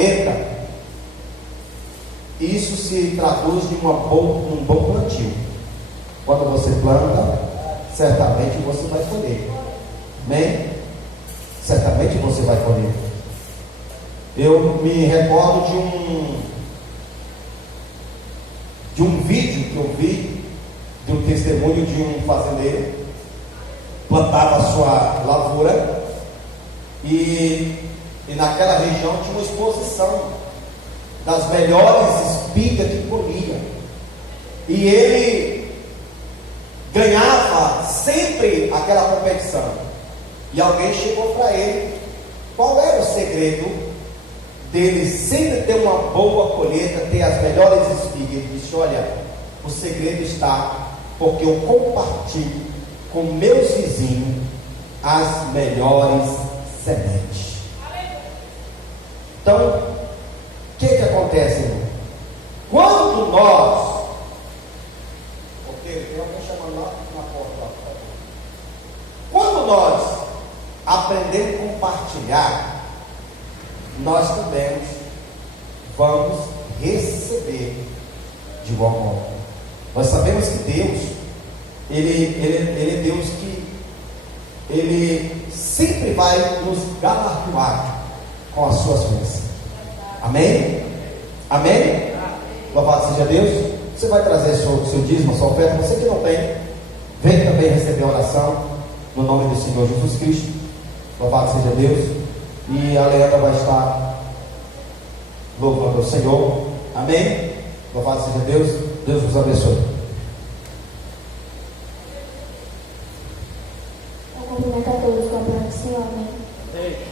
colheita, isso se traduz de um bom plantio. Quando você planta, certamente você vai colher. Amém? Certamente você vai colher. Eu me recordo de um vídeo que eu vi, de um testemunho de um fazendeiro. Plantava a sua lavoura e naquela região tinha uma exposição das melhores espigas que colhia. E ele ganhava sempre aquela competição. E alguém chegou para ele: qual era o segredo dele sempre ter uma boa colheita, ter as melhores espigas? Ele disse: olha, o segredo está porque eu compartilho com meus vizinhos as melhores sementes. Então, o que acontece, irmão? Quando nós, porque tem alguém chamando lá na porta, quando nós aprendemos a compartilhar, nós também vamos receber de igual modo. Nós sabemos que Deus, Ele é Deus que Ele sempre vai nos galardoar com as suas bênçãos. Amém? Amém? Louvado seja Deus. Você vai trazer seu dízimo, sua oferta. Você que não tem, vem também receber a oração no nome do Senhor Jesus Cristo. Louvado seja Deus. E a Leandra vai estar louvando ao Senhor. Amém? Louvado seja Deus. Deus vos abençoe. Eu cumprimento a todos com a paz do Senhor. Amém.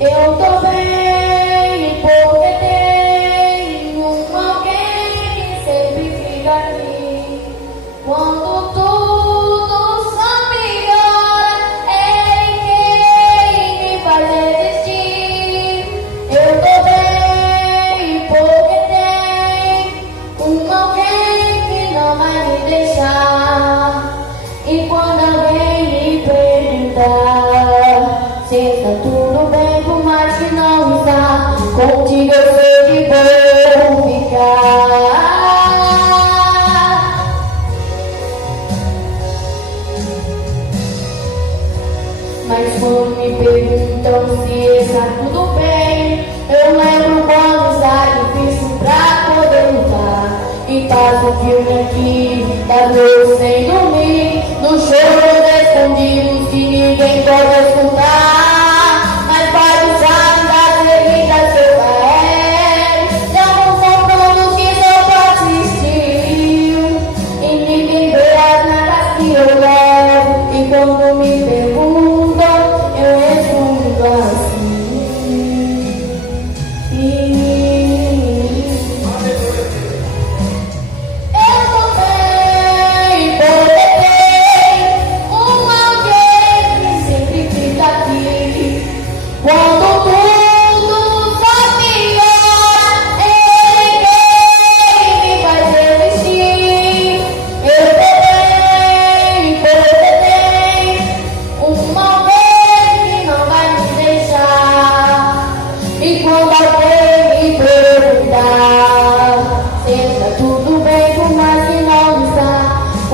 Eu tô bem.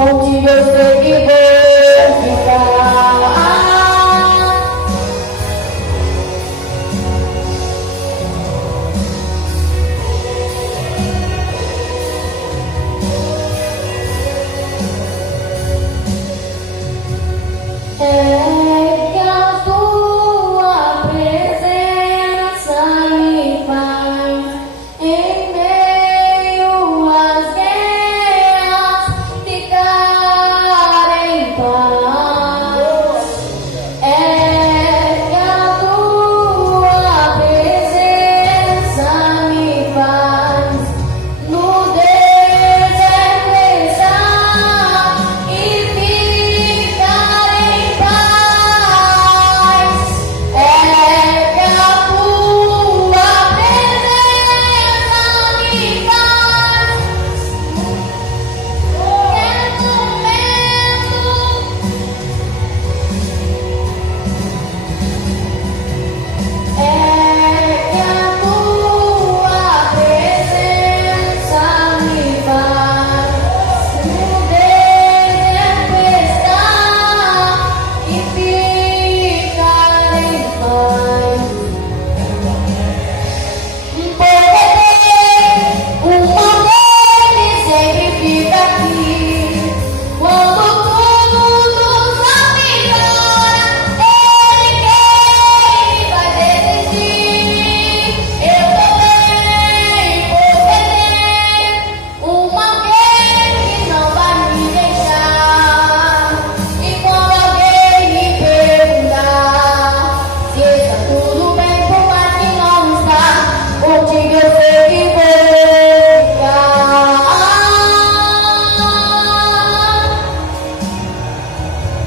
Contigo eu sei que vou ficar.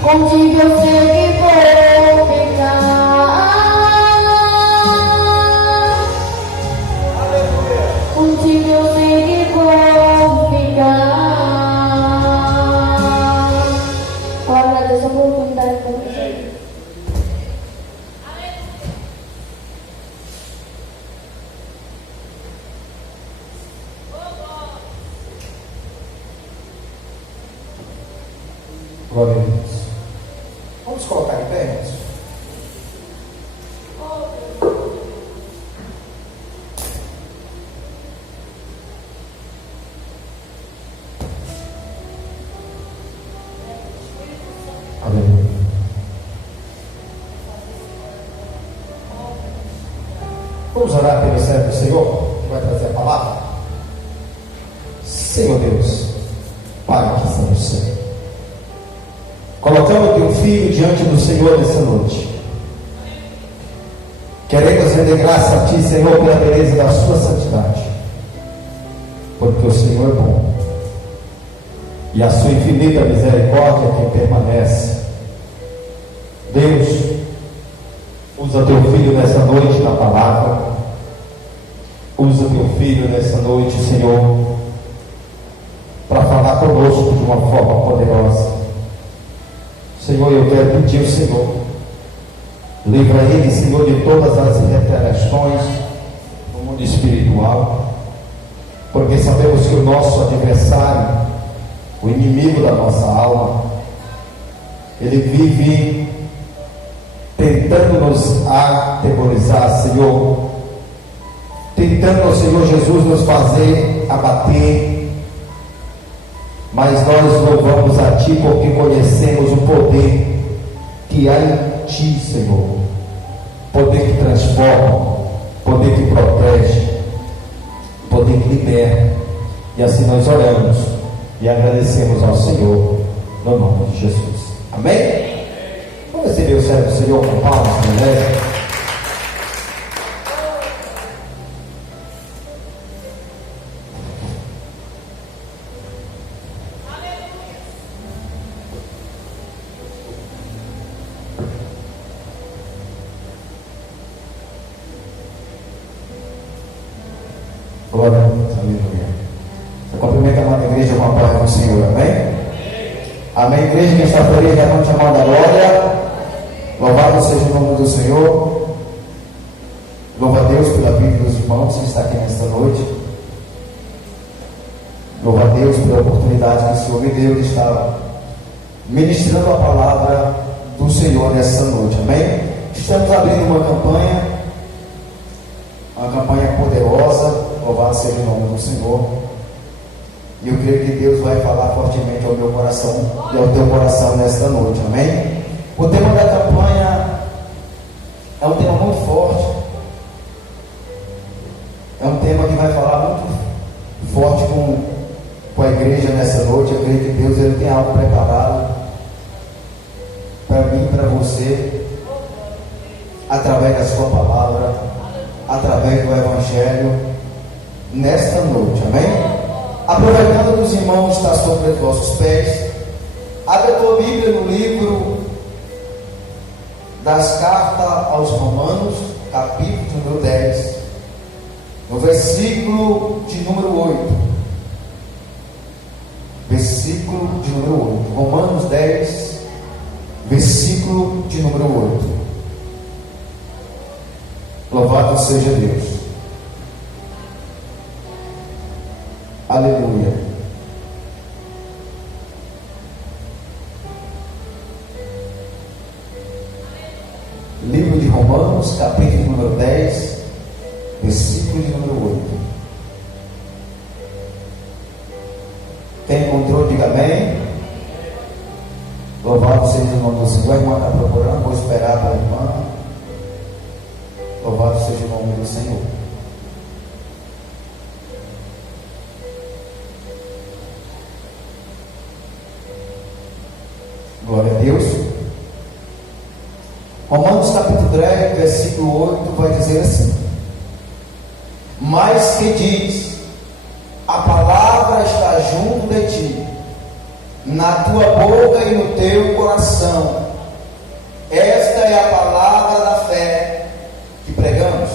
Contigo eu sei que vou ficar. Contigo eu sei que vou ficar. Eu agradeço a oportunidade para vocês. Glória a Deus. Vamos colocar em pé, irmãos? Aleluia. Vamos orar pelo servo do Senhor, que vai trazer a palavra. Senhor Deus, Pai que está no céu, colocamos o teu filho diante do Senhor nessa noite. Queremos render graça a ti, Senhor, pela beleza da sua santidade, porque o Senhor é bom e a sua infinita misericórdia é quem permanece. Deus, usa teu filho nessa noite na palavra, usa teu filho nessa noite, Senhor, para falar conosco de uma forma poderosa. Senhor, eu quero pedir ao Senhor, livra ele, Senhor, de todas as retrações no mundo espiritual, porque sabemos que o nosso adversário, o inimigo da nossa alma, ele vive tentando nos atemorizar, Senhor, tentando, Senhor Jesus, nos fazer abater. Mas nós louvamos a Ti porque conhecemos o poder que há em Ti, Senhor. Poder que transforma, poder que protege, poder que liberta. E assim nós oramos e agradecemos ao Senhor, no nome de Jesus. Amém? Vamos receber o servo do Senhor com palmas, beleza? Glória a Deus, aleluia. Eu cumprimento a amada igreja com a paz do Senhor, amém? Amém, igreja, quem está feliz, já vamos chamar da glória. Louvado seja o nome do Senhor. Louva a Deus pela vida dos irmãos que está aqui nesta noite. Louvo a Deus pela oportunidade que o Senhor me deu de estar ministrando a palavra do Senhor nessa noite, amém? Estamos abrindo uma campanha poderosa, louvado seja o nome do Senhor. E eu creio que Deus vai falar fortemente ao meu coração e ao teu coração nesta noite, amém? O tema da campanha é um tema muito forte, é um tema que vai falar muito forte com a igreja nessa noite. Eu creio que Deus ele tem algo preparado para mim e para você, através da sua palavra, através do Evangelho, nesta noite, amém? Aproveitando que os irmãos estão sobre os vossos pés, abre a tua Bíblia no livro das cartas aos Romanos, capítulo número 10, no versículo de número 8. Versículo de número 8. Romanos 10, versículo de número 8. Louvado seja Deus. Aleluia. Livro de Romanos, capítulo número 10, versículo de número 8. Quem encontrou, diga amém. Louvado seja o nome do Senhor. A irmã está procurando, vou esperar para a irmã. Louvado seja o nome do Senhor. Glória a Deus. Romanos capítulo 10, versículo 8 vai dizer assim: mas que diz, a palavra está junto de ti, na tua boca e no teu coração. Esta é a palavra da fé que pregamos.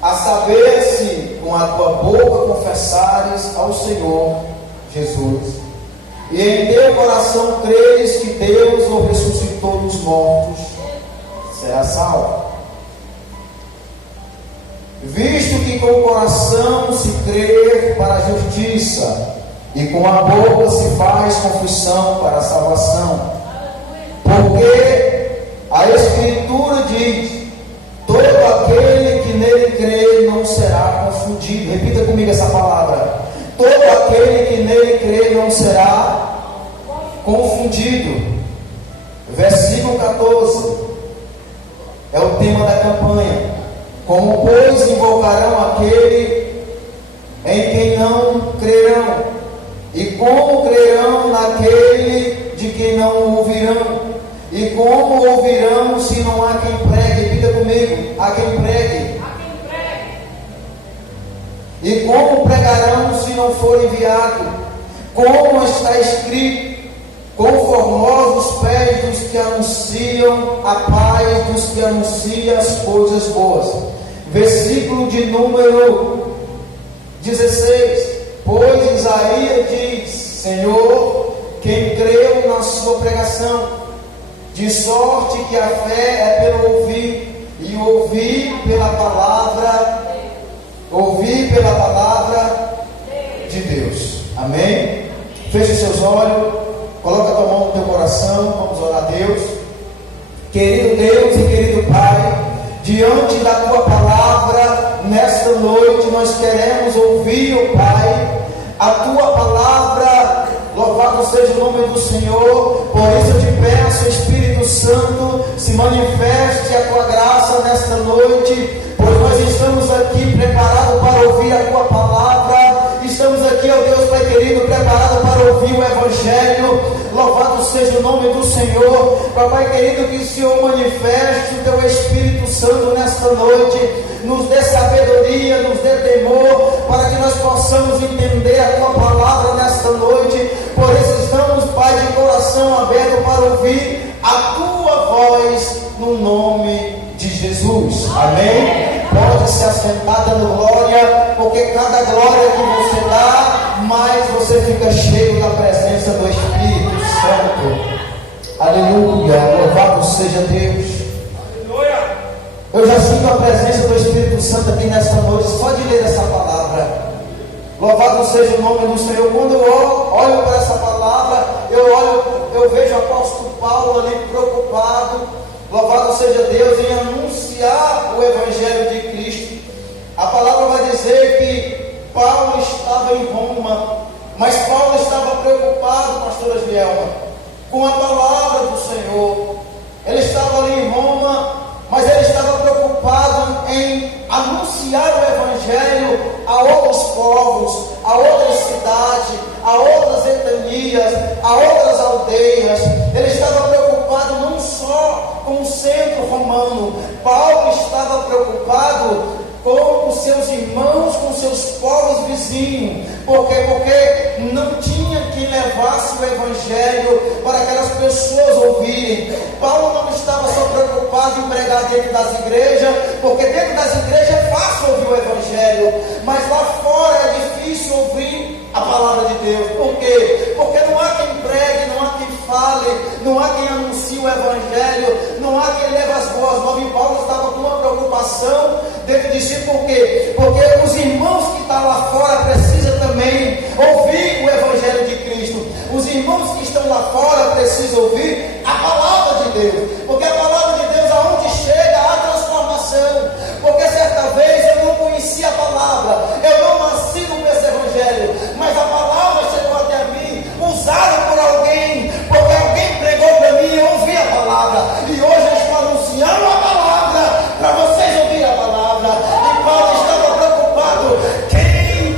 A saber, se com a tua boca confessares ao Senhor Jesus, e em teu coração creres que Deus o ressuscitou dos mortos, será salvo. Visto que com o coração se crê para a justiça, e com a boca se faz confissão para a salvação. Porque a Escritura diz: todo aquele que nele crê não será confundido. Repita comigo essa palavra: todo aquele que nele crê não será confundido. Versículo 14 é o tema da campanha. Como, pois, invocarão aquele em quem não crerão? E como crerão naquele de quem não ouvirão? E como ouvirão se não há quem pregue? Repita comigo: há quem pregue. E como pregarão se não for enviado? Como está escrito: conformosos os pés dos que anunciam a paz, dos que anunciam as coisas boas. Versículo de número 16: pois Isaías diz: Senhor, quem creu na sua pregação? De sorte que a fé é pelo ouvir, e ouvir pela palavra de Deus. Amém? Feche seus olhos, coloca a tua mão no teu coração, vamos orar a Deus. Querido Deus e querido Pai, diante da tua palavra, nesta noite nós queremos ouvir, ó Pai, a tua palavra. Louvado seja o nome do Senhor. Por isso eu te peço, Espírito Santo, se manifeste a tua graça nesta noite, pois nós estamos aqui preparados para ouvir a tua palavra. Estamos aqui, ó Deus Pai querido, preparados para ouvir o Evangelho. Louvado seja o nome do Senhor. Papai querido, que o Senhor manifeste o teu Espírito Santo nesta noite, nos dê sabedoria, nos dê temor, para que nós possamos entender a tua palavra nesta noite. Por isso estamos, Pai, de coração aberto para ouvir a tua voz, no nome de Jesus. Amém? Pode se assentar dando glória, porque cada glória que você dá, mais você fica cheio da presença do Espírito Santo. Aleluia, louvado seja Deus. Eu já sinto a presença do Espírito Santo aqui nesta noite, só de ler essa palavra. Louvado seja o nome do Senhor. Quando eu olho para essa palavra, eu vejo o apóstolo Paulo ali preocupado. Louvado seja Deus em anunciar o Evangelho de Cristo. A palavra vai dizer que Paulo estava em Roma, mas Paulo estava preocupado, pastora Gielma, com a palavra do Senhor. Ele estava ali em Roma, mas ele estava preocupado em anunciar o Evangelho a outros povos, a outras cidades, a outras etnias, a outras aldeias. Ele estava preocupado não só com o centro romano. Paulo estava preocupado com os seus irmãos, com os seus povos vizinhos. Porque não tinha que levasse o Evangelho para aquelas pessoas ouvirem. Paulo não estava só preocupado em pregar dentro das igrejas, porque dentro das igrejas é fácil ouvir o Evangelho, mas lá fora é difícil ouvir a palavra de Deus. Por quê? Porque não há quem pregue, não há quem fale, não há quem anuncie o Evangelho, não há quem leve as boas novas. E Paulo estava com uma preocupação dentro de si. Por quê? Porque os irmãos que estão lá fora precisam também ouvir o Evangelho de Cristo. Os irmãos que estão lá fora precisam ouvir a palavra de Deus, porque a palavra de Deus, aonde chega, há transformação. Porque certa vez eu não conhecia a palavra, eu não nasci nesse Evangelho, mas a palavra chegou até mim, usada por alguém, porque alguém pregou para mim e eu ouvi a palavra, e hoje eu estou anunciando a palavra para vocês ouvirem a palavra. E Paulo estava preocupado: quem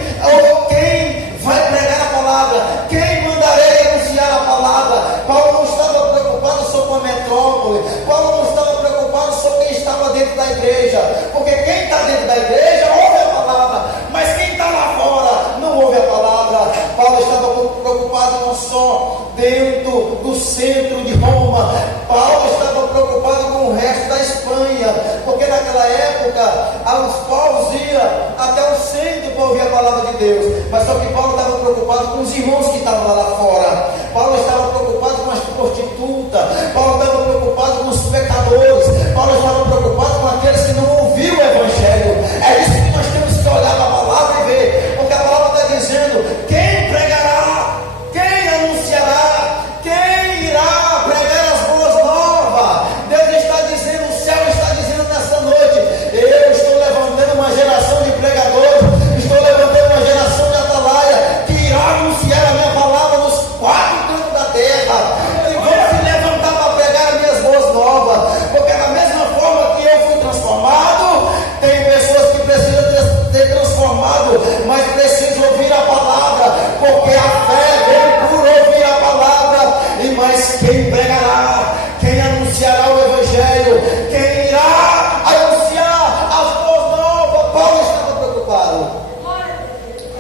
vai pregar a palavra? Quem mandarei anunciar a palavra? Paulo não estava preocupado só com a metrópole, Paulo não estava preocupado só quem estava dentro da igreja, porque quem está dentro da igreja ouve a palavra, mas quem está lá fora não ouve a palavra. Paulo estava preocupado não só dentro do centro de Roma, Paulo estava preocupado com o resto da Espanha, porque naquela época os povos iam até o centro para ouvir a palavra de Deus. Mas só que Paulo estava preocupado com os irmãos que estavam lá fora. Paulo estava preocupado com as prostitutas, Paulo estava preocupado com os pecadores, Paulo estava preocupado com aqueles que não ouviram o Evangelho. É isso que nós temos que olhar para a palavra e ver, porque a palavra está dizendo: quem pregará, quem anunciará, quem irá pregar as boas novas. Deus está dizendo, o céu está dizendo nessa noite: eu estou levantando uma geração de pregadores, estou levantando uma geração de atalaia que irá anunciar a minha palavra nos quatro cantos da terra, e vão se levantar para pregar as minhas boas novas. Porque da mesma forma que eu fui transformado, tem pessoas que precisam ser transformadas, mas precisam ouvir a palavra, porque a fé vem por ouvir a palavra. E mais quem pregará, quem anunciará o Evangelho, quem irá anunciar as boas novas. Paulo estava preocupado.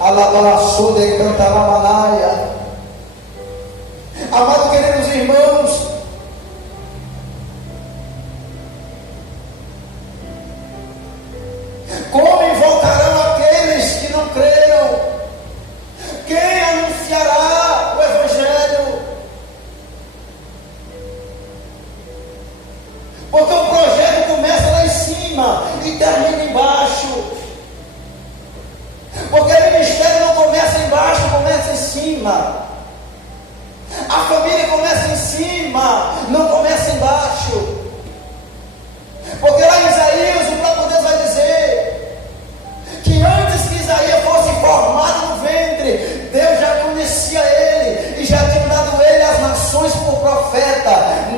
Alabaçuda e cantalamanaia. Amados queridos irmãos, como invocarão aqueles que não creiam? Quem anunciará o Evangelho? Porque o projeto começa lá em cima e termina embaixo. Porque o ministério não começa embaixo, começa em cima. A família começa em cima, não começa embaixo. Porque lá em Isaías o próprio Deus vai dizer que antes que Isaías fosse formado no ventre, Deus já conhecia ele e já tinha dado ele às nações por profeta.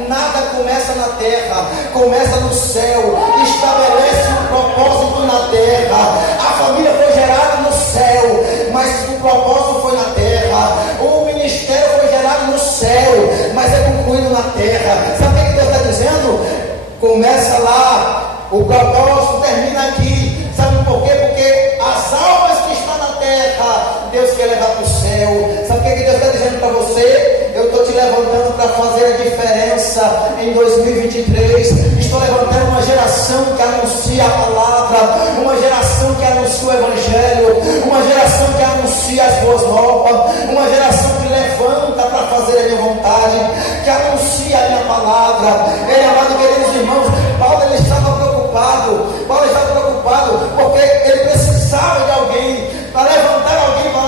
Nada começa na terra, começa no céu. Estabelece um propósito na terra. A família foi gerada no céu, mas o propósito foi na terra. O ministério foi gerado no céu, mas é concluído na terra. Sabe o que Deus está dizendo? Começa lá, o propósito termina aqui. Sabe por quê? Porque as almas que estão na terra, Deus quer levar para o céu. Sabe o que Deus está dizendo para você? Eu estou te levantando para fazer a diferença em 2023. Estou levantando uma geração que anuncia a palavra, uma geração que anuncia o Evangelho, uma geração que anuncia as boas novas, uma geração que levanta para fazer a minha vontade, que anuncia a minha palavra. Ele, amado, queridos irmãos, Paulo ele estava preocupado porque ele precisava de alguém para levantar alguém para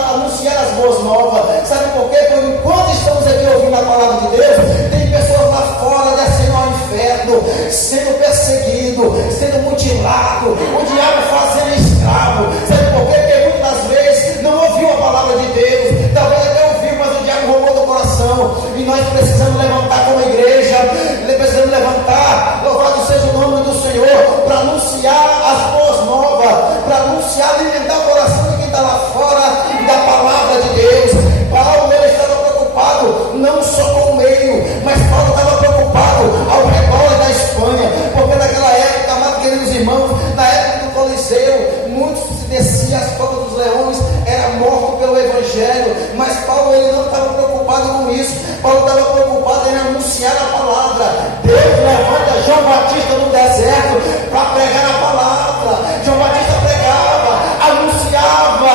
por quê? Porque enquanto estamos aqui ouvindo a palavra de Deus, tem pessoas lá fora descendo ao inferno, sendo perseguido, sendo mutilado, o diabo fazendo escravo. Sabe por quê? Porque muitas das vezes não ouviu a palavra de Deus, talvez até ouviu, mas o diabo roubou do coração. E nós precisamos levantar como igreja, precisamos levantar, louvado seja o nome do Senhor, para anunciar as boas novas, para anunciar, alimentar o coração de quem está lá fora da palavra de Deus. Paulo, ele estava preocupado não só com o meio, mas Paulo estava preocupado ao redor da Espanha, porque naquela época, amados queridos irmãos, na época do Coliseu, muitos se desciam às covas dos leões, era morto pelo Evangelho, mas Paulo, ele não estava preocupado com isso. Paulo estava preocupado em anunciar a palavra. Deus levanta João Batista no deserto para pregar a palavra. João Batista pregava, anunciava,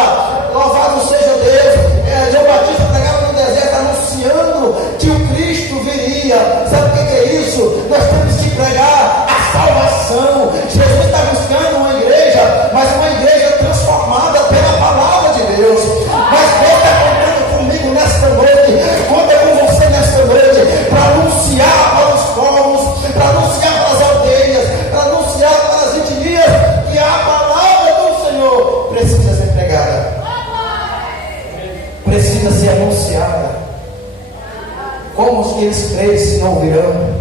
louvado seja Deus. João Batista pregava no deserto anunciando que o Cristo viria. Sabe o que é isso? Nós temos que pregar a salvação. Jesus está buscando uma igreja, mas uma igreja transformada pela palavra de Deus. Mas Deus está contando comigo nesta noite, conta com você nesta noite, para anunciar para os povos, para anunciar para as aldeias, para anunciar para as etnias que a palavra do Senhor precisa ser pregada, precisa ser anunciada. Como os que eles creem se não ouvirão?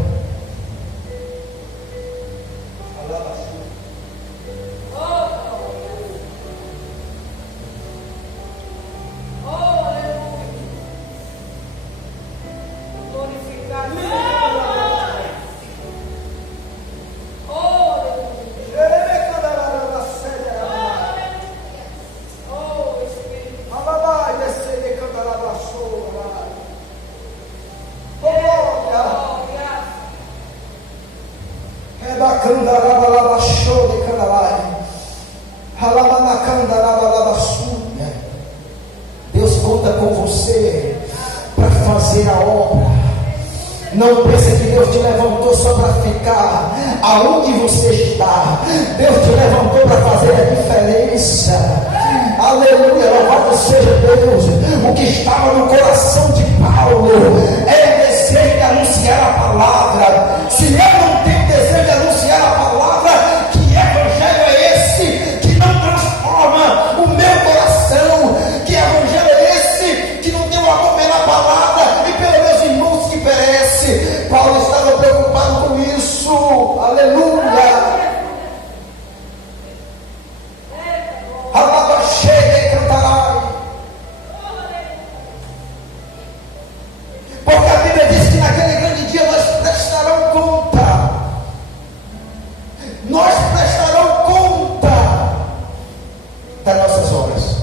Deus conta com você para fazer a obra. Não pense que Deus te levantou só para ficar aonde você está. Deus te levantou para fazer a diferença. Aleluia, louvado seja Deus. O que estava no coração de Paulo é o desejo de anunciar a palavra. Se eu não tenho desejo de anunciar a palavra, que evangelho é esse que não transforma o meu coração? Que evangelho é esse que não tem um amor pela palavra e pelos meus irmãos que perecem? Paulo estava preocupado com isso. Aleluia. Porque a Bíblia diz que naquele grande dia nós prestarão conta. Nós prestarão conta das nossas obras.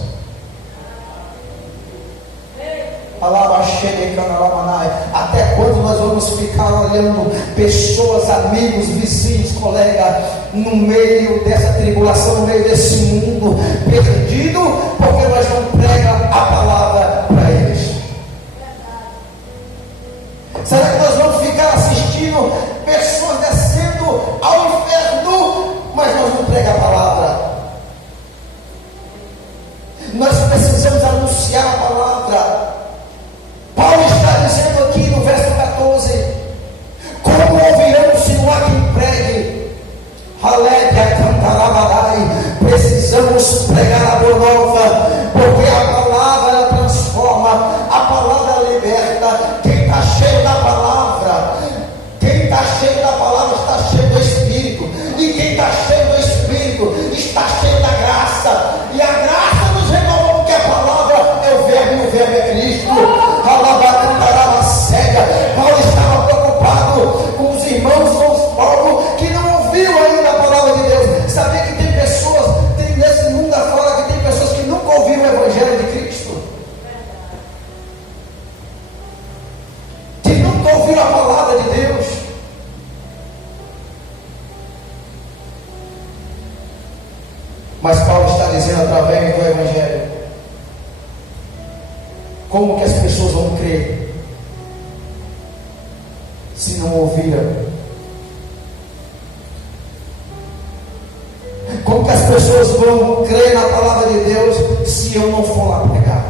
Até quando nós vamos ficar olhando pessoas, amigos, vizinhos, colegas, no meio dessa tribulação, no meio desse mundo perdido, porque nós não pregamos a palavra para eles? Será que nós vamos ficar assistindo pessoas descendo ao inferno, mas nós não pregamos a palavra? Nós precisamos anunciar a palavra. Paulo está dizendo aqui no verso 14: como ouvirão se não há quem pregue? Aleluia, cantarabadai. Precisamos pregar a boa nova, porque a palavra ela transforma, a palavra ela liberta. Quem está cheio da palavra, quem está cheio da palavra está cheio do Espírito, e quem está cheio do Espírito está cheio da graça, e a graça nos renovou, porque a palavra é o verbo e o verbo é Cristo. Paulo estava preocupado com os irmãos, com os povos que não ouviram ainda a palavra de Deus. Sabia que tem pessoas, tem nesse mundo afora, que tem pessoas que nunca ouviram o Evangelho de Cristo, que nunca ouviram a palavra de Deus. Mas Paulo está dizendo através do Evangelho como que as pessoas vão crer se não ouviram? Como que as pessoas vão crer na palavra de Deus se eu não for lá pregar?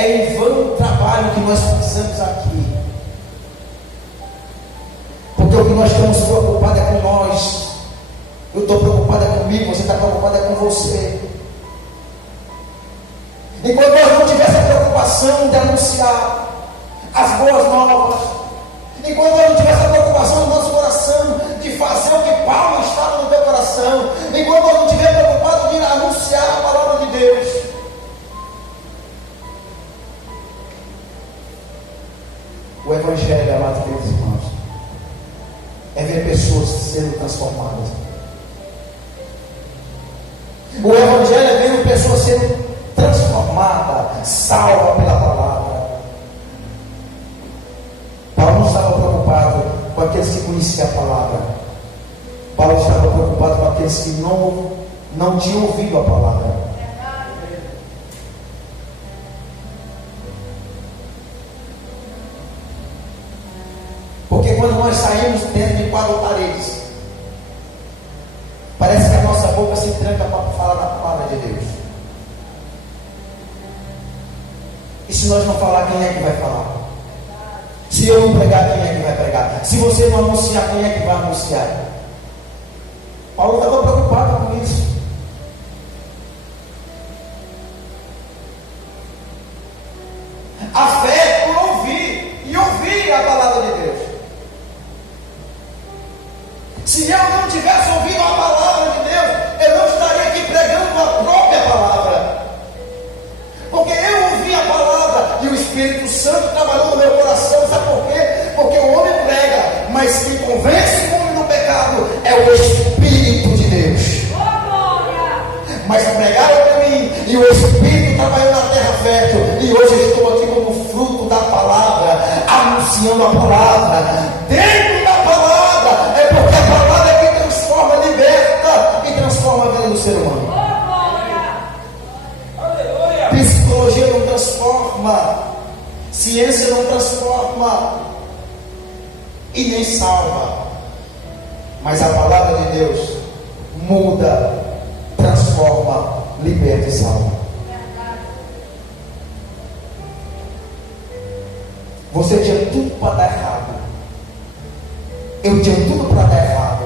É em vão o trabalho que nós fazemos aqui. Porque o que nós estamos preocupados é com nós. Eu estou preocupado é comigo, você está preocupado é com você. Enquanto nós não tivermos a preocupação de anunciar as boas novas, enquanto nós não tivermos a preocupação no nosso coração de fazer o que Paulo estava no teu coração, enquanto nós não estivermos preocupados de anunciar a palavra de Deus, o Evangelho, amados queridos irmãos, é ver pessoas sendo transformadas. O Evangelho é ver pessoas sendo transformadas, salvas pela palavra. Paulo não estava preocupado com aqueles que conheciam a palavra. Paulo estava preocupado com aqueles que não tinham ouvido a palavra. Porque quando nós saímos dentro de 4 paredes, parece que a nossa boca se tranca para falar da palavra de Deus. E se nós não falar, quem é que vai falar? Se eu não pregar, quem é que vai pregar? Se você não anunciar, quem é que vai anunciar? Paulo estava preocupado com isso. A fé é por ouvir e ouvir a palavra de Deus. Se eu não tivesse ouvido a palavra de Deus, eu não estaria aqui pregando a própria palavra. Porque eu ouvi a palavra e o Espírito Santo trabalhou no meu coração. Sabe por quê? Porque o homem prega, mas quem convence o homem do pecado é o Espírito de Deus. Mas pregaram para mim e o Espírito trabalhou na terra fértil. E hoje eu estou aqui como fruto da palavra, anunciando a palavra. Dentro da palavra, é porque a palavra é que transforma, liberta e transforma a vida do ser humano. Psicologia não transforma, ciência não transforma e nem salva, mas a palavra de Deus muda, transforma, liberta e salva. Você tinha tudo para dar errado, eu tinha tudo para dar errado,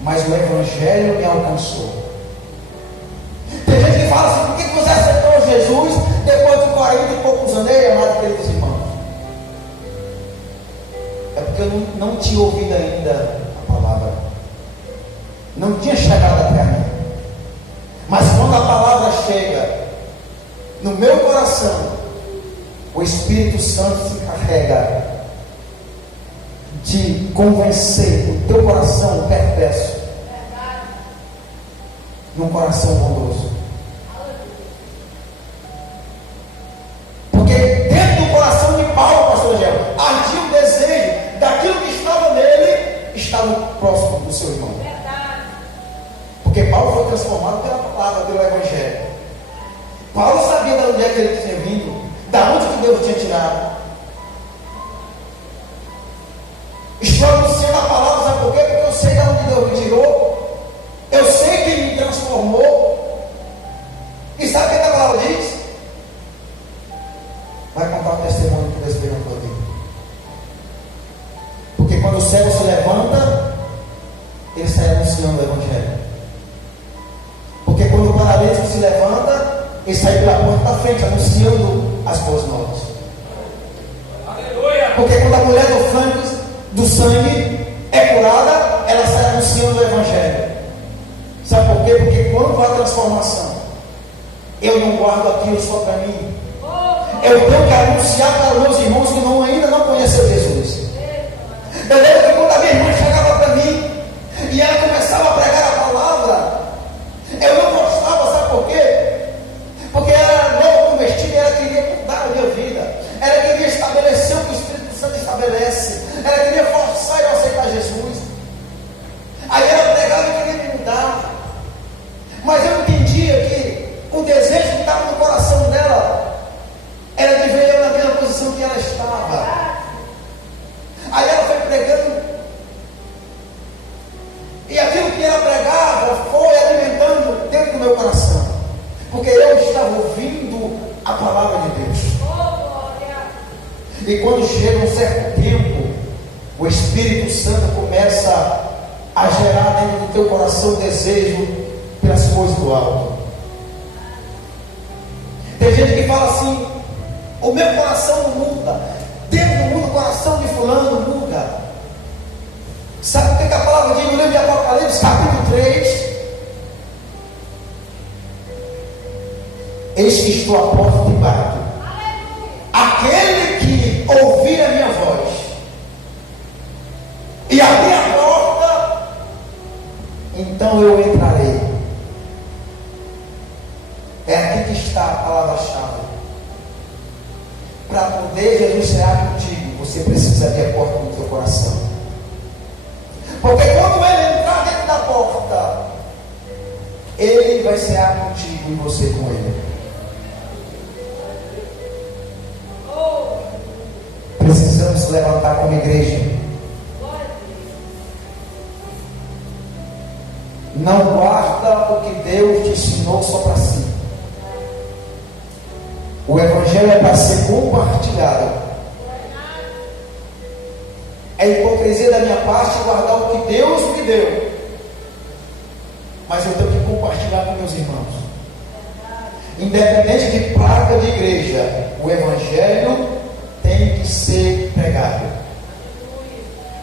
mas o Evangelho me alcançou. Tem gente que fala assim: por que você aceitou Jesus depois de 40 e poucos anos? Ei, amados queridos irmãos, é porque eu não tinha ouvido ainda a palavra, não tinha chegado até mim. Mas quando a palavra chega no meu coração, o Espírito Santo se carrega de convencer o teu coração perverso num coração bondoso. Porque dentro do coração de Paulo, pastor Gel, ardia o desejo daquilo que estava nele, estava próximo do seu irmão. Porque Paulo foi transformado pela palavra, pelo Evangelho. Paulo sabia de onde é que ele tinha vindo, da onde que Deus tinha tirado. Estou anunciando a palavra, sabe por quê? Porque eu sei de onde Deus me tirou, eu sei que Ele me transformou. E sabe o que a palavra diz? Vai contar o testemunho que Deus fez na tua vida. Porque quando o cego se levanta, ele sai anunciando o Evangelho. Porque quando o paralítico se levanta, ele sai pela porta da frente anunciando as boas novas. Aleluia! Porque quando a mulher do sangue é curada, ela sai anunciando o Evangelho. Sabe por quê? Porque quando há transformação, eu não guardo aquilo só para mim. Eu tenho que anunciar para os meus irmãos que ainda não conhecem Jesus. Eu lembro que quando a minha irmã chegava para mim e ela começava a pregar a palavra, eu não gostava, sabe por quê? Porque ela era nova convertida e ela queria mudar a minha vida. Ela queria estabelecer o que o Espírito Santo estabelece. Ela queria forçar eu a aceitar Jesus. Aí ela pregava e queria me mudar. Mas eu entendia que o desejo que estava no coração dela era de ver eu na mesma posição que ela estava. Aí ela foi pregando, e aquilo que ela pregava foi alimentando dentro do meu coração. Porque eu estava ouvindo a palavra de Deus. E quando chega um certo tempo, o Espírito Santo começa a gerar dentro do teu coração desejo pelas coisas do alto. Tem gente que fala assim: o meu coração não muda. Deus não muda, o coração de fulano muda. Sabe o que a palavra diz no livro de Apocalipse, capítulo 3? Eis que estou à porta e bato. Aquele que ouvir a minha voz e abrir a porta, então eu entrarei. É aqui que está a palavra-chave. Para poder Jesus cear contigo, você precisa abrir a porta do teu coração. Porque quando ele entrar dentro da porta, ele vai cear contigo e você com ele. Precisamos se levantar como igreja. Não guarda o que Deus te ensinou só para si. O Evangelho é para ser compartilhado. É hipocrisia da minha parte guardar o que Deus me deu, mas eu tenho que compartilhar com meus irmãos. Independente de placa de igreja, o Evangelho tem que ser pregado.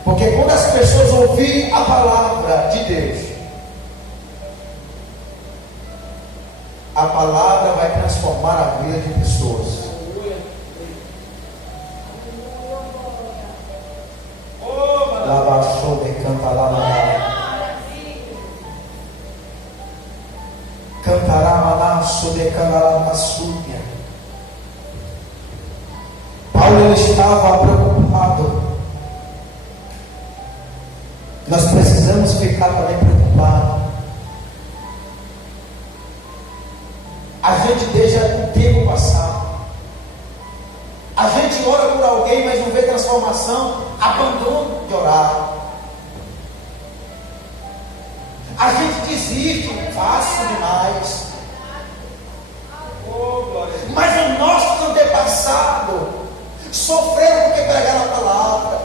Porque quando as pessoas ouvirem a palavra de Deus, a palavra vai transformar a vida de pessoas. Lavaçou de cantará, cantará manaço de cantará maçúria. Paulo estava preocupado. Nós precisamos ficar também preocupados. A gente deixa o tempo passar. A gente ora por alguém, mas não vê transformação. Abandona de orar. A gente desiste fácil demais. Mas o nosso antepassado sofreram porque pregaram a palavra,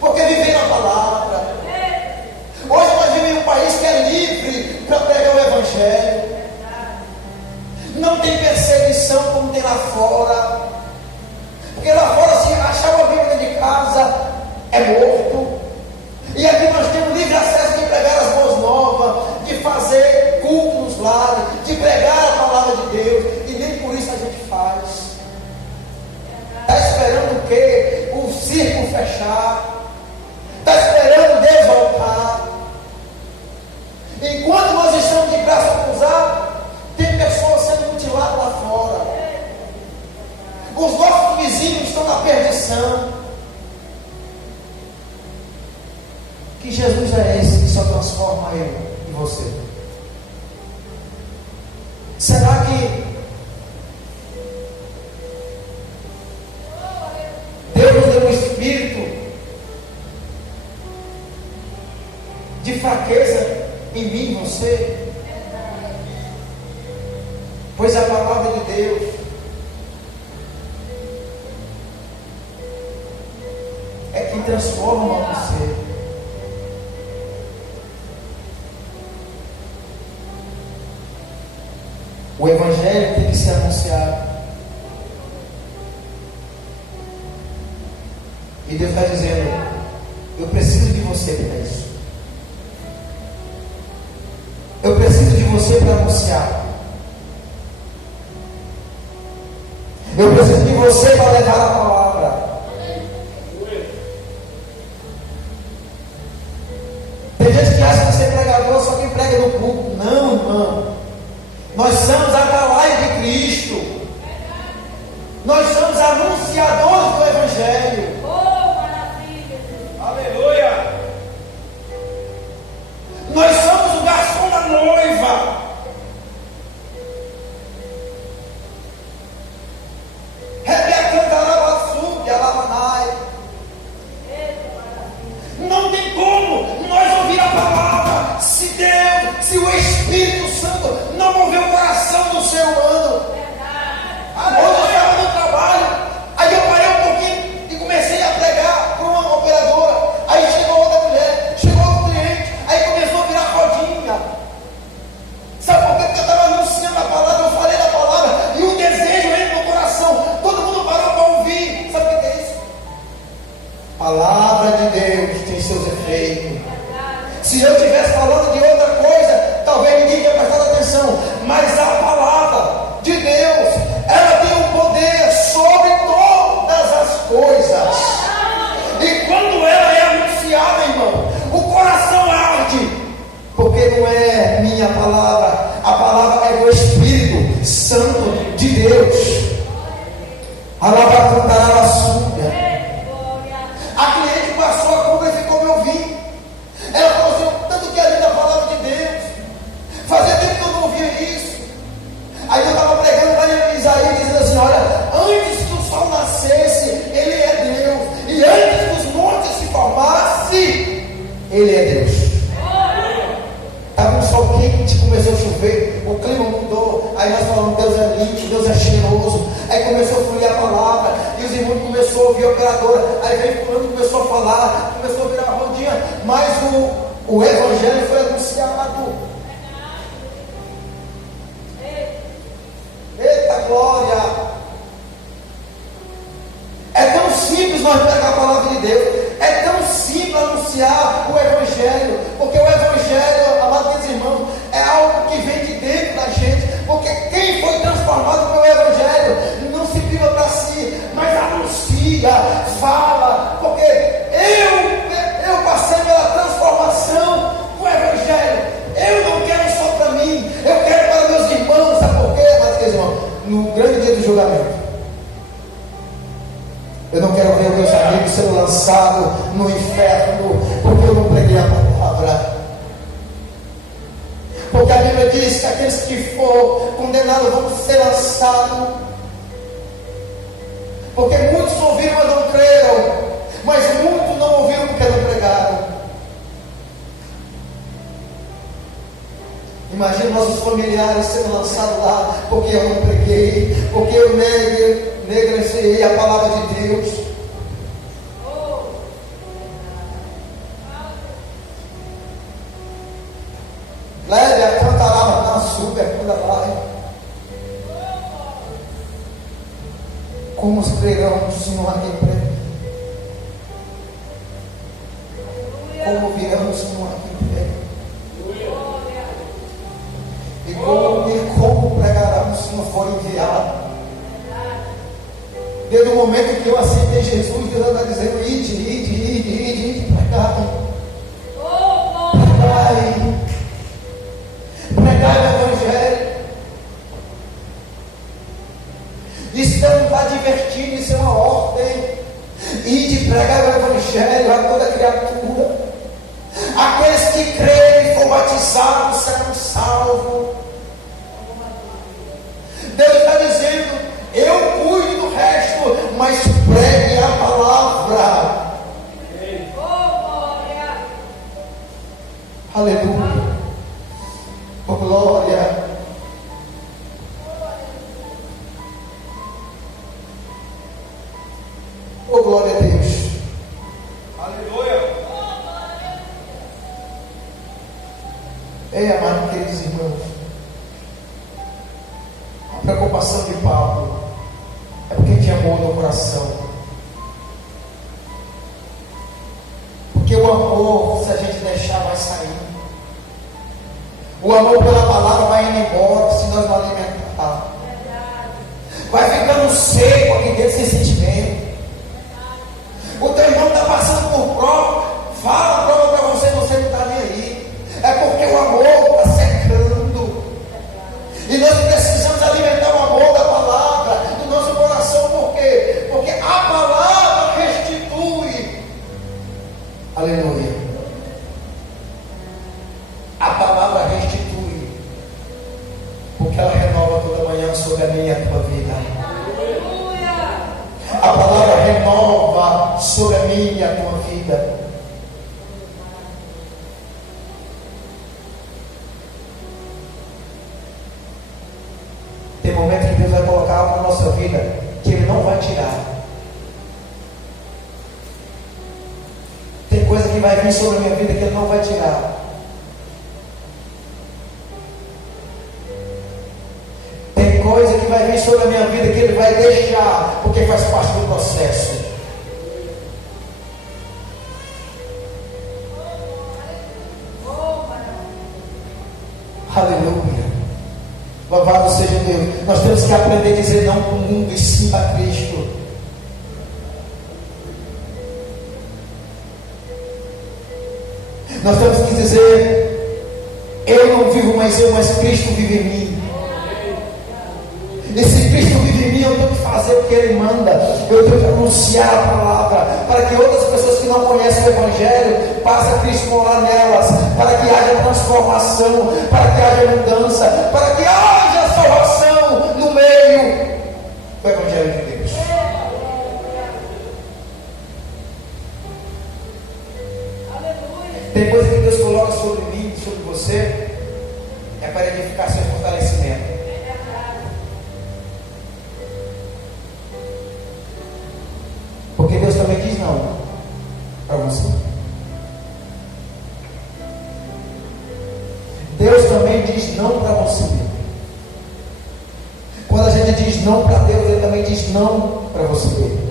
porque viveram a palavra. Hoje nós vivemos em um país que é livre para pregar o Evangelho. Não tem perseguição como tem lá fora. Porque lá fora, se achar uma Bíblia dentro de casa, é morto. E aqui nós temos livre acesso de pregar as boas novas, de fazer culto nos lares, de pregar a palavra de Deus. E nem por isso a gente faz. Está esperando o quê? O circo fechar. Está esperando Deus voltar. Enquanto nós estamos de braço cruzado, tem pessoas sendo mutiladas lá fora. Os nossos vizinhos estão na perdição. Que Jesus é esse que só transforma eu e você? Será que Deus nos deu um espírito de fraqueza em mim e você? Pois a palavra de Deus é que transforma você. O Evangelho tem que ser anunciado. E Deus está dizendo: eu preciso de você para isso. Eu preciso de você para anunciar. Eu preciso de você para levar a palavra. Tem gente que acha que ser pregador só quem prega no púlpito. Não, irmão. Nós somos atalaias de Cristo. Nós somos anunciadores do Evangelho. Aleluia. Nós somos o garçom da noiva. Não tem como nós ouvir a palavra se Deus, se o Espírito Santo não mover o coração do ser humano. porque não é minha palavra, a palavra é do Espírito Santo de Deus. Alava cantará a súbia. A cliente passou a compra e ficou me ouvindo. Ela falou assim: tanto que ali da palavra de Deus, fazia tempo que eu não ouvia isso. Aí eu estava pregando lá em Isaías, dizendo assim: olha, antes que o sol nascesse, Ele é Deus, e antes que os montes se formassem, Ele é Deus. Estava um sol quente, começou a chover, o clima mudou. Aí nós falamos: Deus é limpo, Deus é cheiroso. Aí começou a fluir a palavra, e os irmãos começaram a ouvir a operadora. Aí veio fulano, começou a falar, começou a virar a rodinha. Mas o evangelho foi anunciado. Eita glória! É tão simples nós pegar a palavra de Deus. É tão simples anunciar o evangelho. Porque o evangelho, amados irmãos, é algo que vem de dentro da gente. Porque quem foi transformado pelo evangelho não se priva para si, mas anuncia, fala. Porque eu passei pela transformação do evangelho. Eu não quero só para mim, eu quero para meus irmãos. Sabe por quê, amados irmãos? No grande dia do julgamento, eu não quero ver meus amigos sendo lançados no inferno, porque eu não preguei a palavra. Porque a Bíblia diz que aqueles que for condenados vão ser lançados. Porque muitos ouviram, mas não creram. Mas muitos não ouviram porque não pregaram. Imagina nossos familiares sendo lançados lá, porque eu não preguei, porque eu negligenciei a palavra de Deus. Leve a cantará na súbia, quando vai. Como escreverão se não há quem pregue? Como virão se não há quem pregue? E como pregarão se não for enviado? Desde o momento que eu aceitei Jesus, Deus está dizendo: ide, pregai. Pregai o evangelho. Estamos advertindo, isso é uma ordem. Ide, pregai o evangelho a toda criatura. Aqueles que crerem e for batizados serão salvos. Deus está dizendo: eu cuido do resto, mas pregue a palavra. Aleluia. Oh glória. Oh glória a Deus. Aleluia. Ei, amados, queridos irmãos, a preocupação de Paulo é porque tinha amor no coração. Porque o amor, se a gente deixar, vai sair. O amor pela palavra vai indo embora se nós não alimentar. Vai ficando seco aqui dentro sem sentimento. O teu irmão está passando por prova, fala a prova para você, você não está nem aí. É porque o amor está secando. E nós precisamos alimentar o amor da palavra do nosso coração. Por quê? Porque a palavra restitui. Aleluia. A palavra restitui, porque ela renova toda manhã sobre a minha e a tua vida. A palavra renova sobre a minha e a tua vida. Tem momentos que Deus vai colocar algo na nossa vida que Ele não vai tirar. Tem coisa que vai vir sobre a minha vida que Ele não vai tirar. Tem coisa que vai vir sobre a minha vida que Ele vai deixar, porque faz parte do processo. Aleluia. Louvado seja Deus. Nós temos que aprender a dizer não para o mundo e sim a Cristo. Nós temos que dizer Eu não vivo mais eu, mas Cristo vive em mim. E se Cristo vive em mim, eu tenho que fazer o que Ele manda. Eu tenho que anunciar a palavra, para que outras pessoas que não conhecem o Evangelho passem Cristo morar nelas, para que haja transformação, para que haja mudança, para que haja salvação no meio do Evangelho de Deus. Tem coisa que Deus coloca sobre mim, sobre você, é para edificação e fortalecimento. Porque Deus também diz não para você. Deus também diz não para você. Quando a gente diz não para Deus, Ele também diz não para você.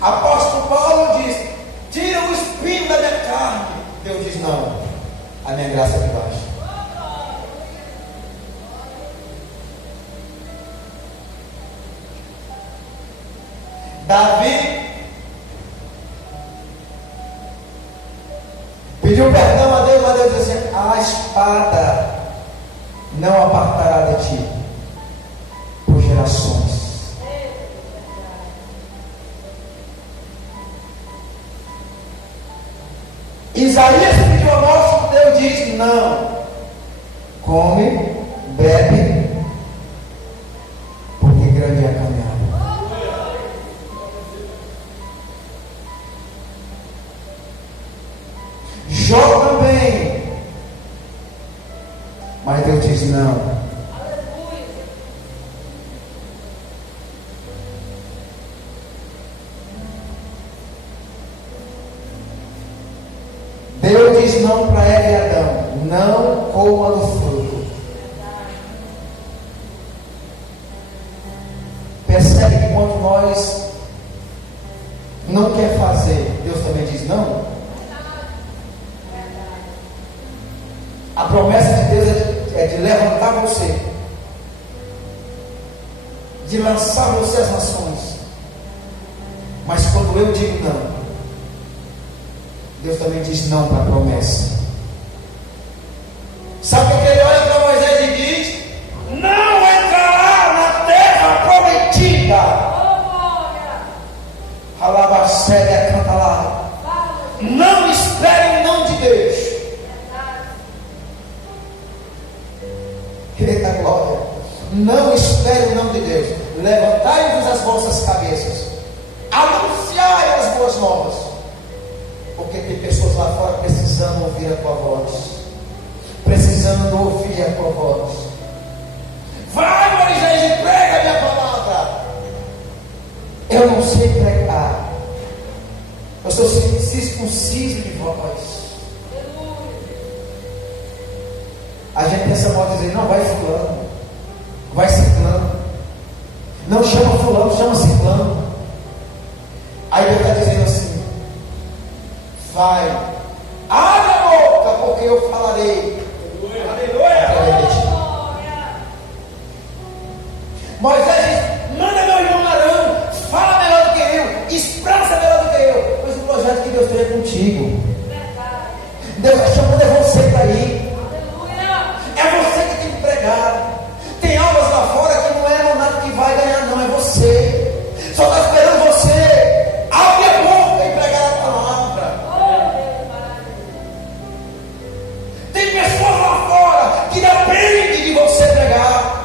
Apóstolo Paulo diz: tira o espinho da minha carne. Deus diz: não, a minha graça é de baixo. Davi pediu perdão a Deus, mas Deus disse assim: a espada não apartará de ti por gerações. Isaías pediu a morte, Deus diz: não, come, bebe, porque grande é a caminhada. Jó também, mas Deus diz: não. Deus diz não para Eva e Adão: não coma do fruto. Percebe que quando nós não quer fazer, Deus também diz não? A promessa de Deus é de levantar você, de lançar você às nações. Mas quando eu digo não, Deus também diz não para a promessa. Sabe o que ele olha para Moisés e diz: não entrará na terra prometida. Alabacélia canta lá. Não espere o não de Deus. Eita glória. Não espere o não de Deus. Levantai-vos as vossas cabeças, anunciai as boas novas. Porque tem pessoas lá fora precisando ouvir a tua voz, precisando ouvir a tua voz. Vai, Moisés, e prega a minha palavra. Eu não sei pregar, eu sou circunciso de voz. A gente pensa mal dizer: não, vai fulano, vai ciclano, não chama fulano, chama ciclano. Aí Deus está dizendo assim: vai, abre a boca, porque eu falarei. Aleluia. Moisés diz: manda meu irmão Arão, fala melhor do que eu, expressa melhor do que eu. Mas o projeto que Deus tem é contigo. Deus está chamando é você para ir. É você que tem que pregar. Tem almas lá fora que não é nada que vai ganhar, não, é você. Só está esperando você abrir a boca e pregar a palavra. Tem pessoas lá fora que dependem de você pregar.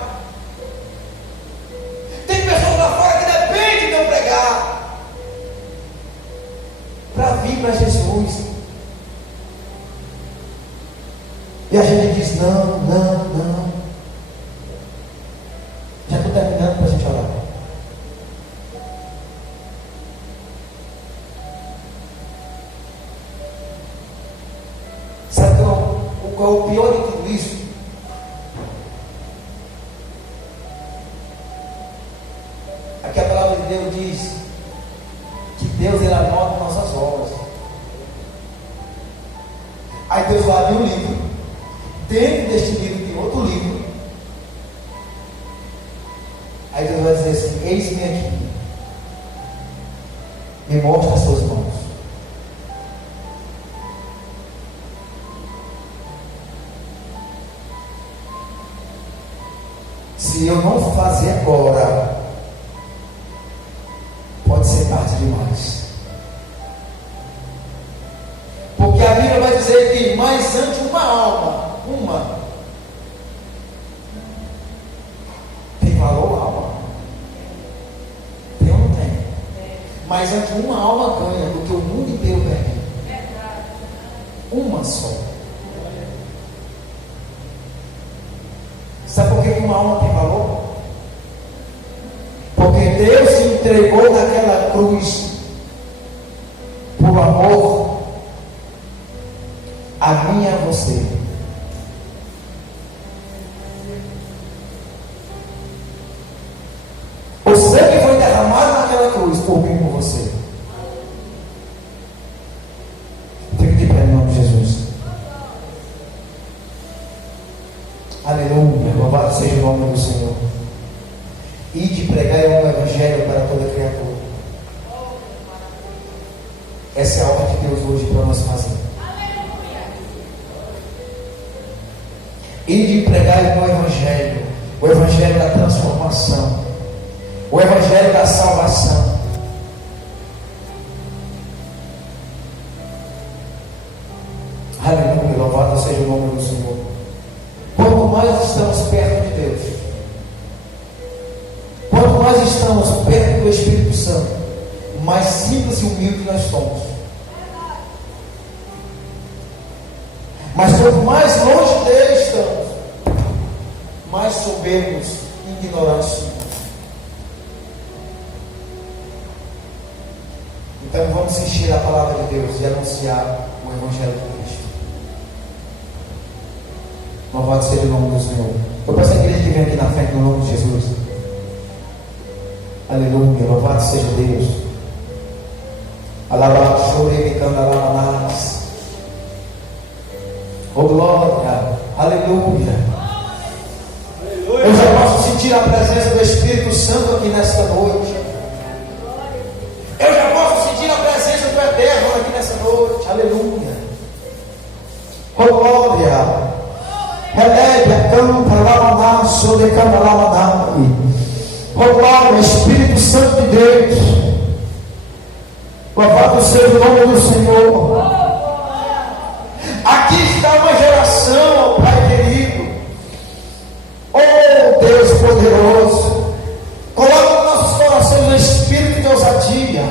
Tem pessoas lá fora que dependem de eu pregar para vir para Jesus. E a gente diz: não, não, não. Já estou terminando para a gente orar. Sabe qual é o pior de tudo isso? Aqui a palavra de Deus diz que Deus ele anota nossas obras. Aí Deus vai abrir um livro. Dentro deste livro tem outro livro. Aí Deus vai dizer assim: eis-me aqui, me mostra as suas mãos. Se eu não fazer agora, pode ser tarde demais. Porque a Bíblia vai dizer que mais antes uma alma, tem valor alma. Tem ou não tem? Mas antes uma alma ganha do que o mundo inteiro perde. Uma só. Sabe por que uma alma tem valor? Porque Deus se entregou naquela cruz por amor a mim e a você. O sangue foi derramado naquela cruz por mim e por você. Fique de pé em nome de Jesus. Aleluia, louvado seja o nome do Senhor. E de pregar o Evangelho para toda criatura. Essa é a obra de Deus hoje para nós fazer. E de pregar o Evangelho da transformação, o Evangelho da salvação. Aleluia, louvado seja o nome do Senhor. Quanto mais estamos perto de Deus, quanto mais estamos perto do Espírito Santo, mais simples e humildes nós somos. Mas quanto mais longe dele estamos, mais soberbos e ignorantes somos. Então vamos encher a palavra de Deus e anunciar o Evangelho de Cristo. Louvado seja o nome do Senhor. Eu peço à igreja que vem aqui na frente no nome de Jesus. Aleluia, louvado seja Deus. Alabado, chorei, candarabanadas. Oh glória, aleluia. Eu já posso sentir a presença do Espírito Santo aqui nesta noite. Eu já posso sentir a presença do Eterno aqui nessa noite. Aleluia. Oh glória. Oh glória, Espírito Santo de Deus. Louvado seja o nome do Senhor. Aqui está uma geração, Pai querido. Oh Deus poderoso. Coloca nos nossos corações um espírito de ousadia.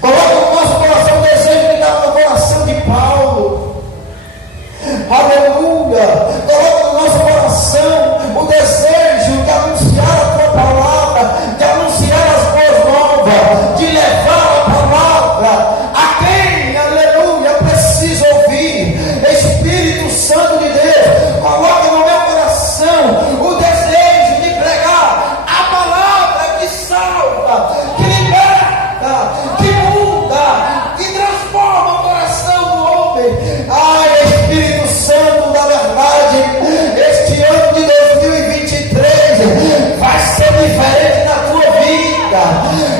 Coloca no nosso coração o desejo que dá no coração de Paulo. Aleluia. Coloca no nosso coração o desejo de anunciar a tua palavra, de anunciar as boas novas, de levar a palavra a quem, aleluia, precisa ouvir. Espírito Santo de Deus, coloca no meu coração o desejo de pregar a palavra que salva, que liberta, que muda, que transforma o coração do homem. Ai, Espírito Santo da verdade, este ano de 2023 vai ser diferente na tua vida,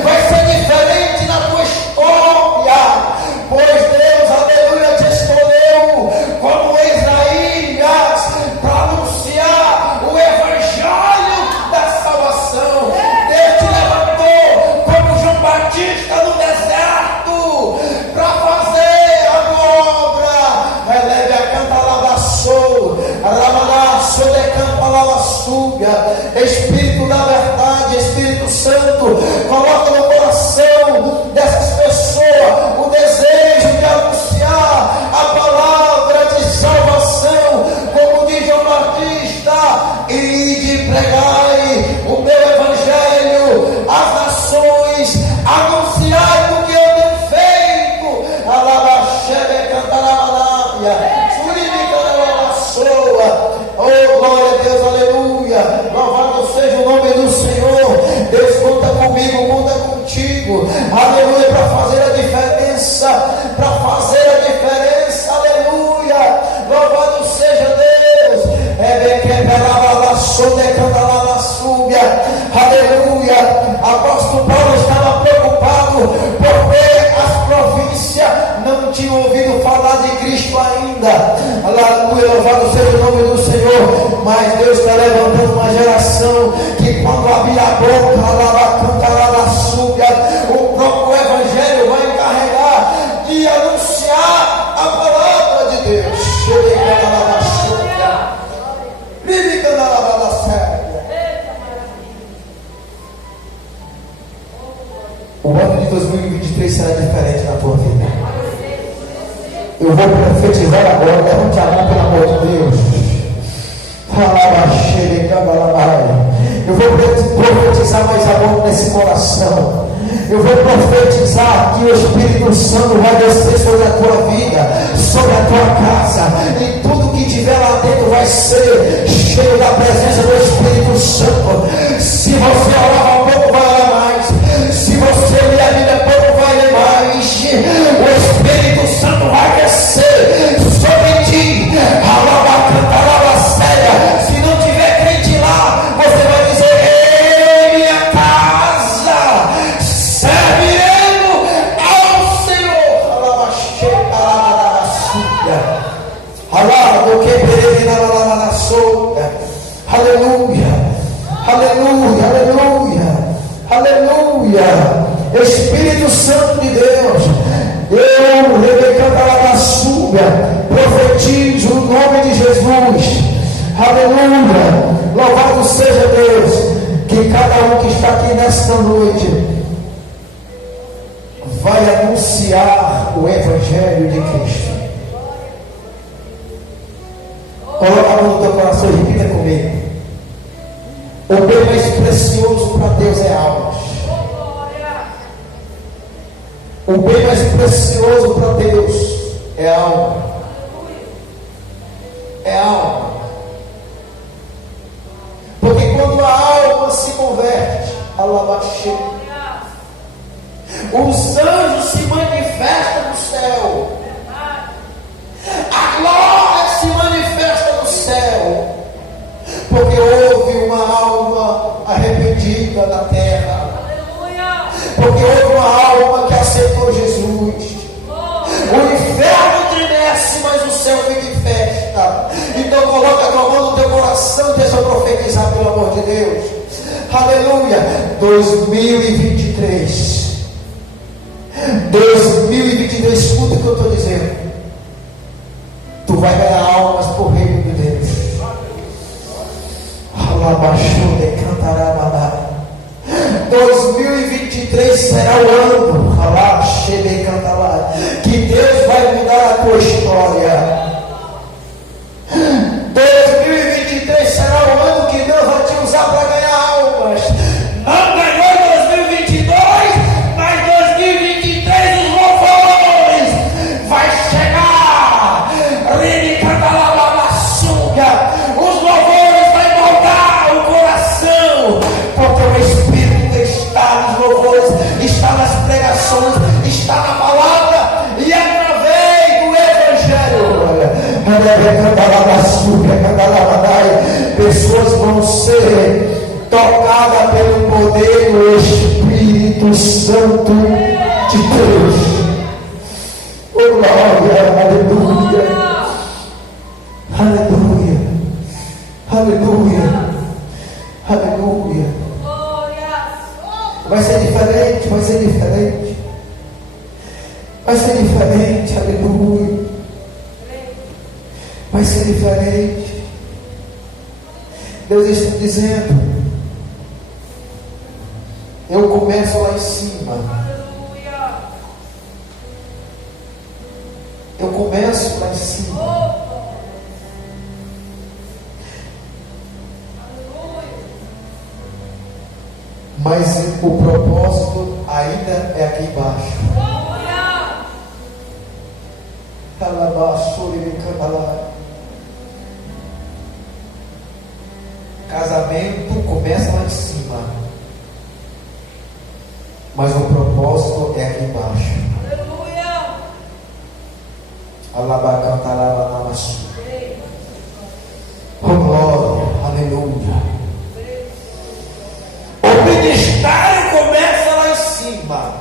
vai ser diferente na tua história, pois Deus, aleluia, te escolheu como Isaías para anunciar o Evangelho da salvação. Deus te levantou como João Batista no deserto para fazer a obra. Eleve a canta lavaçou, ramanaço de campa lavaçuga. Espírito da verdade, Espírito Santo, coloca no coração dessas pessoas o desejo de anunciar a palavra de salvação, como diz João Batista, e de pregai o meu Evangelho às nações, anunciai o que eu tenho feito. Alabaxebe cantarabanaia, suribi cantarabassoa. Oh glória a Deus, aleluia. Louvado seja o nome do Senhor. Deus conta comigo, conta contigo, aleluia, para fazer a diferença, para fazer a diferença, aleluia. Louvado seja Deus. Aleluia. não tinham ouvido falar de Cristo ainda. Aleluia, louvado seja o nome do Senhor. Mas Deus está levantando uma geração que quando abrir a boca, o próprio Evangelho vai encarregar de anunciar a palavra de Deus. O ano de 2023 será diferente na tua vida. Eu vou profetizar agora. Levante a mão, pelo amor de Deus. Eu vou profetizar mais amor nesse coração. Eu vou profetizar que o Espírito Santo vai descer sobre a tua vida, sobre a tua casa, e tudo que tiver lá dentro vai ser cheio da presença do Espírito Santo. Se você orar um pouco, vai orar mais. Se você ler a Bíblia pouco, vai ler mais. O Espírito Santo vai descer sobre ti. Se não tiver crente lá, você vai dizer: ei, minha casa, serviremos ao Senhor. Aleluia, aleluia, aleluia, aleluia. Espírito Santo de Deus, eu, Rebeca Calabassuga, profetizo o nome de Jesus. Aleluia, louvado seja Deus, que cada um que está aqui nesta noite vai anunciar o Evangelho de Cristo. Coloca a mão no teu coração e repita comigo: o bem mais precioso para Deus é almas. O bem mais precioso para Deus é alma. É alma. Porque quando a alma se converte, os anjos se manifestam no céu. A glória se manifesta no céu. Porque houve uma alma arrependida na terra. Porque houve uma alma que aceitou Jesus. O inferno tremece, mas o céu fica em festa. Então coloca a tua mão no teu coração e deixa eu profetizar, pelo amor de Deus. Aleluia. 2023. 2023, escuta o que eu estou dizendo. Tu vai ganhar almas por reino de Deus. Alabaxude cantará. 2023 será o ano que Deus vai mudar a tua história. 2023 será o ano que Deus vai te usar para ganhar almas. Não ganhou em 2022, mas 2023 os louvores vai chegar. Os louvores vai moldar o coração, porque o Espírito está nos louvores, está nas pregações, está na palavra e através do Evangelho. Pessoas vão ser tocadas pelo poder do Espírito Santo de Deus. Oh, glória, aleluia, aleluia, aleluia, aleluia. Vai ser diferente, vai ser diferente. Vai ser diferente, aleluia. Vai ser diferente. Deus está dizendo: eu começo lá em cima. Eu começo lá em cima. Mas o propósito ainda é aqui embaixo. Casamento começa lá em cima, mas o propósito é aqui embaixo. Oh, glória, aleluia. O ministério começa lá em cima,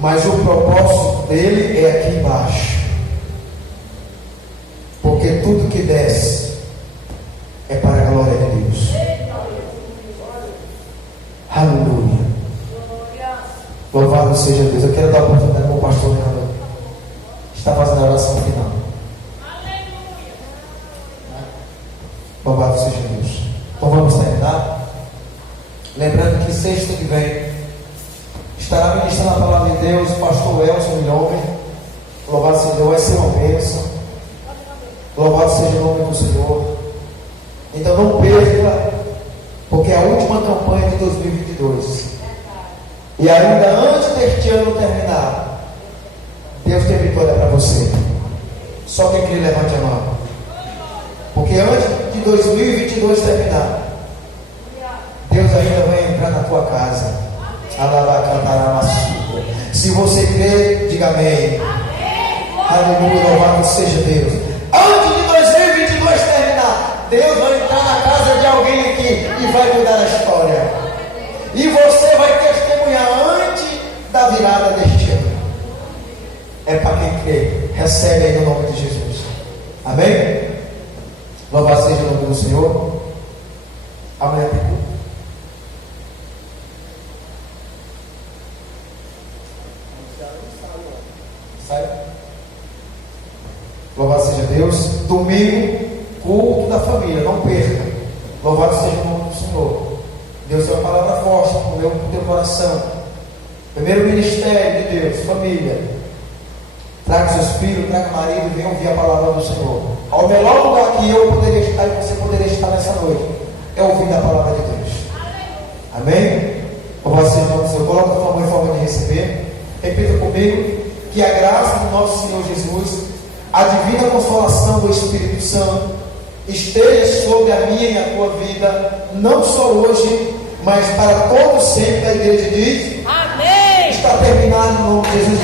mas o propósito dele é aqui embaixo. Porque tudo que desce é para a glória de Deus. Aleluia. Louvado seja Deus. Eu quero dar a oportunidade para o pastor Leandro. Está fazendo a oração final. Louvado seja Deus. Então vamos terminar. Lembrando que sexta que vem estará ministrando a palavra de Deus o pastor Elson Milhomem. Louvado seja Deus. Vai ser uma bênção. Louvado seja o nome do Senhor. Então não perca, porque é a última campanha de 2022. E ainda antes deste ano terminar, Deus tem vitória para você. Só quem crê, levante a mão. Porque antes de 2022 terminar, Deus ainda vai entrar na tua casa. Se você crê, diga amém. Aleluia, louvado seja Deus. Antes de 2022 terminar, Deus vai entrar na casa de alguém aqui e vai mudar a história. E você vai testemunhar antes da virada deste ano. É para quem crê. Recebe aí no nome de Jesus. Amém? Louvado seja o nome do Senhor. Amanhã tem culto. Sai. Louvado seja Deus. Domingo, culto da família. Não perca. Louvado seja o nome do Senhor. Deus tem uma palavra forte no teu coração. Primeiro ministério de Deus, família. Traga seus filhos, traga marido e venha ouvir a palavra do Senhor. Ao melhor lugar que eu poderia estar e você poderia estar nessa noite é ouvindo a palavra de Deus. Amém? Louvado seja o nome do Senhor. Coloca a tua mão em forma de receber. Repita comigo. Que a graça do nosso Senhor Jesus, a divina consolação do Espírito Santo esteja sobre a minha e a tua vida, não só hoje, mas para todos sempre. A igreja diz: amém. Está terminado no nome de Jesus.